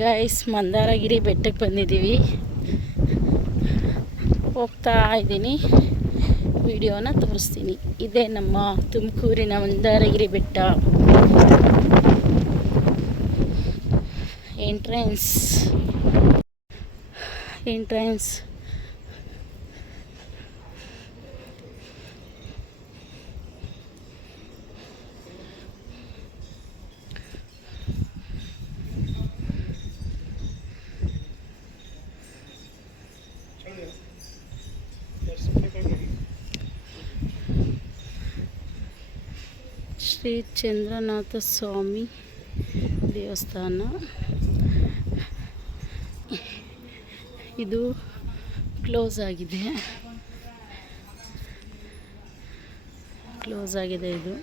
Guys Mandaragiri ಬೆಟ್ಟಕ್ಕೆ ಬಂದಿದ್ದೀವಿ. ಹೋಗ್ತಾ ಇದ್ದೀನಿ, ವಿಡಿಯೋನ ತೋರಿಸ್ತೀನಿ. ಇದೇ ನಮ್ಮ ತುಮಕೂರಿನ ಮಂದಾರಗಿರಿ ಬೆಟ್ಟ. ಎಂಟ್ರೆನ್ಸ್ ಶ್ರೀ ಚಂದ್ರನಾಥ ಸ್ವಾಮಿ ದೇವಸ್ಥಾನ. ಇದು ಕ್ಲೋಸ್ ಆಗಿದೆ ಇದು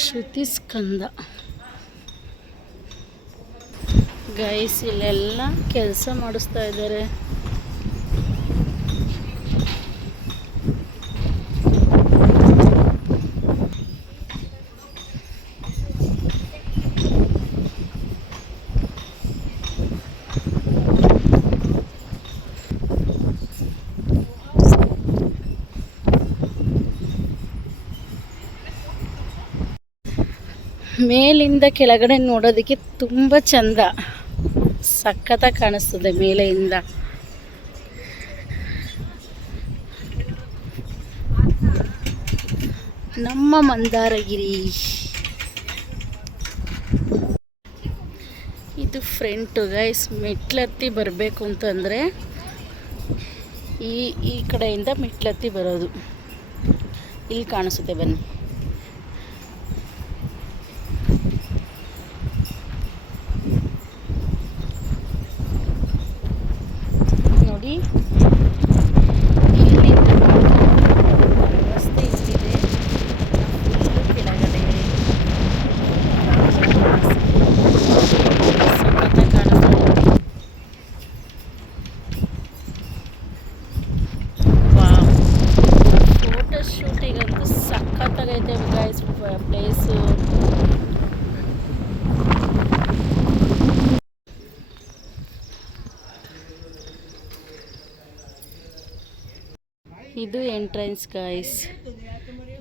ಶ್ರುತಿ ಸ್ಕಂದ. ಗೈಸ್ ಇಲ್ಲೆಲ್ಲ ಕೆಲಸ ಮಾಡಿಸ್ತಾ ಇದ್ದಾರೆ. ಮೇಲಿಂದ ಕೆಳಗಡೆ ನೋಡೋದಕ್ಕೆ ತುಂಬ ಚಂದ, ಸಖತ್ತಾಗಿ ಕಾಣಿಸ್ತದೆ ಮೇಲೆಯಿಂದ. ನಮ್ಮ ಮಂದಾರಗಿರಿ ಇದು ಫ್ರಂಟು ಗೈಸ್. ಮೆಟ್ಲತ್ತಿ ಬರಬೇಕು ಅಂತಂದರೆ ಈ ಕಡೆಯಿಂದ ಮೆಟ್ಲತ್ತಿ ಬರೋದು. ಇಲ್ಲಿ ಕಾಣಿಸುತ್ತೆ, ಬನ್ನಿ. ನೋಡಿ, ಇಲ್ಲಿಂದ ರಸ್ತೆ ಇಲ್ಲಿದೆ, ಕೆಳಗಡೆ ಸಖತ್ತಾಗಿ ಕಾಣಿಸ್ತಾ ಇದೆ. ವಾವ್, ಫೋಟೋ ಶೂಟಿಗಂತೂ ಸಖತ್ತಾಗೈತೆ ಗೈಸ್ ಪ್ಲೇಸು. ಇದು ಎಂಟ್ರೆನ್ಸ್ ಗೈಸ್.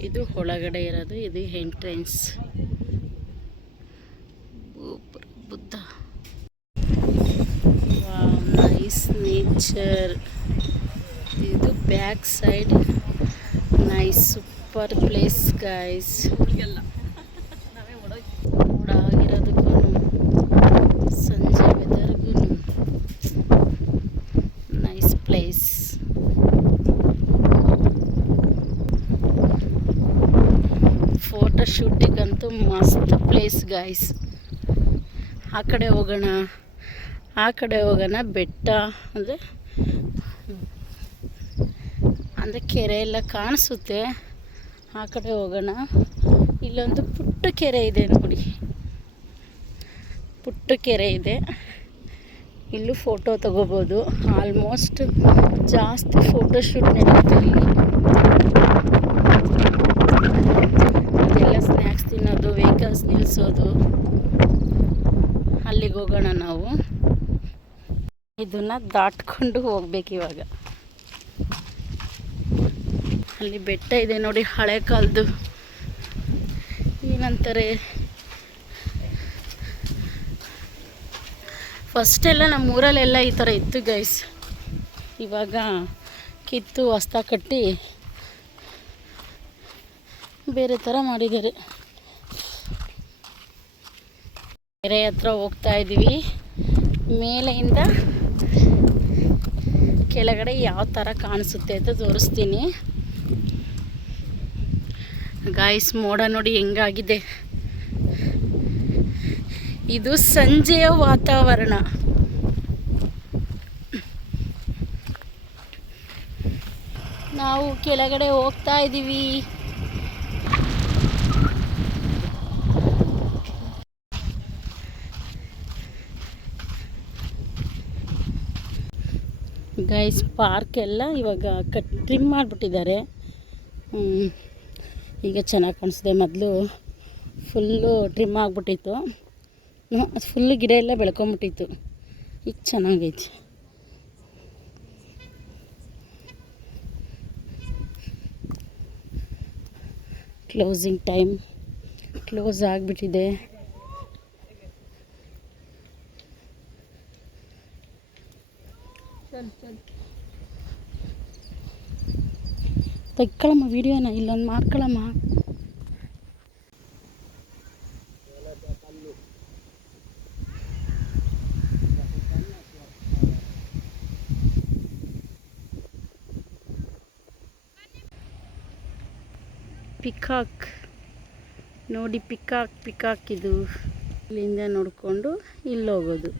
ಇದು ಒಳಗಡೆ ಇರೋದು, ಇದು entrance. Buddha, wow, nice nature. ಇದು back side, nice super place guys. ಓಡಾಗಿರೋದಕ್ಕೂ ಸಂಜೆ ವೆದರ್ಗೂ ನೈಸ್ ಪ್ಲೇಸ್. ಫೋಟೋ ಶೂಟಿಗಂತೂ ಮಸ್ತ್ ಪ್ಲೇಸ್ ಗೈಸ್. ಆ ಕಡೆ ಹೋಗೋಣ. ಬೆಟ್ಟ ಅಂದರೆ ಕೆರೆ ಎಲ್ಲ ಕಾಣಿಸುತ್ತೆ. ಆ ಕಡೆ ಹೋಗೋಣ. ಇಲ್ಲೊಂದು ಪುಟ್ಟ ಕೆರೆ ಇದೆ ನೋಡಿ, ಪುಟ್ಟ ಕೆರೆ ಇದೆ. ಇಲ್ಲೂ ಫೋಟೋ ತಗೋಬೋದು. ಆಲ್ಮೋಸ್ಟ್ ಜಾಸ್ತಿ ಫೋಟೋ ಶೂಟ್ ನಡೆಯುತ್ತೆ ಇಲ್ಲಿ. ಅದೆಲ್ಲ ಸ್ನ್ಯಾಕ್ಸ್ ತಿನ್ನೋದು, ವೆಹಿಕಲ್ಸ್ ನಿಲ್ಲಿಸೋದು. ಅಲ್ಲಿಗೆ ಹೋಗೋಣ ನಾವು. ಇದನ್ನು ದಾಟ್ಕೊಂಡು ಹೋಗ್ಬೇಕು ಇವಾಗ. ಅಲ್ಲಿ ಬೆಟ್ಟ ಇದೆ ನೋಡಿ, ಹಳೆ ಕಾಲದ್ದು. ಏನಂತಾರೆ, ಫಸ್ಟೆಲ್ಲ ನಮ್ಮ ಊರಲ್ಲೆಲ್ಲ ಈ ಥರ ಇತ್ತು ಗೈಸ್. ಇವಾಗ ಕಿತ್ತು ಹೊಸ್ತ ಕಟ್ಟಿ ಬೇರೆ ಥರ ಮಾಡಿದ್ದಾರೆ. ಕೆರೆ ಹತ್ರ ಹೋಗ್ತಾ ಇದ್ದೀವಿ. ಮೇಲೆಯಿಂದ ಕೆಳಗಡೆ ಯಾವ ಥರ ಕಾಣಿಸುತ್ತೆ ಅಂತ ತೋರಿಸ್ತೀನಿ ಗಾಯ್ಸ್. ಮೋಡ ನೋಡಿ ಹೆಂಗಾಗಿದೆ. ಇದು ಸಂಜೆಯ ವಾತಾವರಣ. ನಾವು ಕೆಳಗಡೆ ಹೋಗ್ತಾ ಇದ್ದೀವಿ. ಗೈಸ್ ಪಾರ್ಕ್ ಎಲ್ಲ ಇವಾಗ ಟ್ರಿಮ್ ಮಾಡಿಬಿಟ್ಟಿದ್ದಾರೆ. ಈಗ ಚೆನ್ನಾಗಿ ಕಾಣಿಸ್ದೆ. ಮೊದಲು ಫುಲ್ಲು ಟ್ರಿಮ್ ಆಗಿಬಿಟ್ಟಿತ್ತು. ಅದು ಫುಲ್ಲು ಗಿಡ ಎಲ್ಲ ಬೆಳ್ಕೊಂಬಿಟ್ಟಿತ್ತು. ಈಗ ಚೆನ್ನಾಗೈತಿ. ಕ್ಲೋಸಿಂಗ್ ಟೈಮ್ ಕ್ಲೋಸ್ ಆಗಿಬಿಟ್ಟಿದೆ. ತೆಗ್ಕೊಳ್ಳಮ್ಮ ವೀಡಿಯೋನ, ಇಲ್ಲೊಂದು ಮಾಡ್ಕೊಳ್ಳಮ್ಮ. ಪಿಕಾಕ್ ನೋಡಿ, ಪಿಕಾಕ್ ಇದು. ಇಲ್ಲಿಂದ ನೋಡಿಕೊಂಡು ಇಲ್ಲಿ ಹೋಗೋದು.